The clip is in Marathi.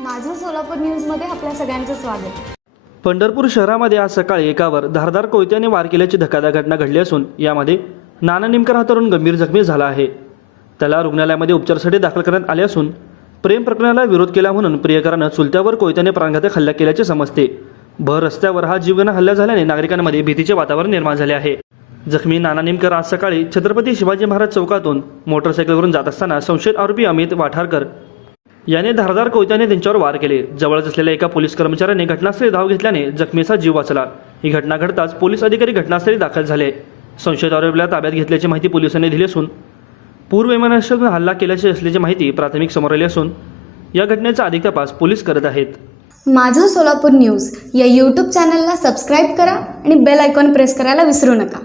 माझं सोलापूर न्यूजमध्ये आपल्या सगळ्यांचं स्वागत. पंढरपूर शहरामध्ये आज सकाळी एकावर धारदार कोयत्याने वार केल्याची धक्कादायक घटना घडली असून यामध्ये नाना निमकर हा तरुण गंभीर जखमी झाला आहे. त्याला रुग्णालयामध्ये उपचारासाठी दाखल करण्यात आले असून प्रेम प्रकरणाला विरोध केला म्हणून प्रियकरानं चुलत्यावर कोयत्याने प्राणघातक हल्ला केल्याचे समजते. भर रस्त्यावर हा जीवघेणा हल्ला झाल्याने नागरिकांमध्ये भीतीचे वातावरण निर्माण झाले आहे. जखमी नाना निमकर आज सकाळी छत्रपती शिवाजी महाराज चौकातून मोटरसायकलवरून जात असताना संशयित आरोपी अमित वाठारकर याने धारदार कोयत्याने त्यांच्यावर वार केले. जवळच असलेल्या एका पोलीस कर्मचाऱ्याने घटनास्थळी धाव घेतल्याने जखमीचा जीव वाचला. ही घटना घडताच पोलीस अधिकारी घटनास्थळी दाखल झाले. संशयित आरोपीला ताब्यात घेतल्याची माहिती पोलिसांनी दिली असून पूर्व हल्ला केल्याची असल्याची माहिती प्राथमिक समोर आली असून या घटनेचा अधिक तपास पोलीस करत आहेत. माझं सोलापूर न्यूज या यूट्यूब चॅनलला सबस्क्राईब करा आणि बेल आयकॉन प्रेस करायला विसरू नका.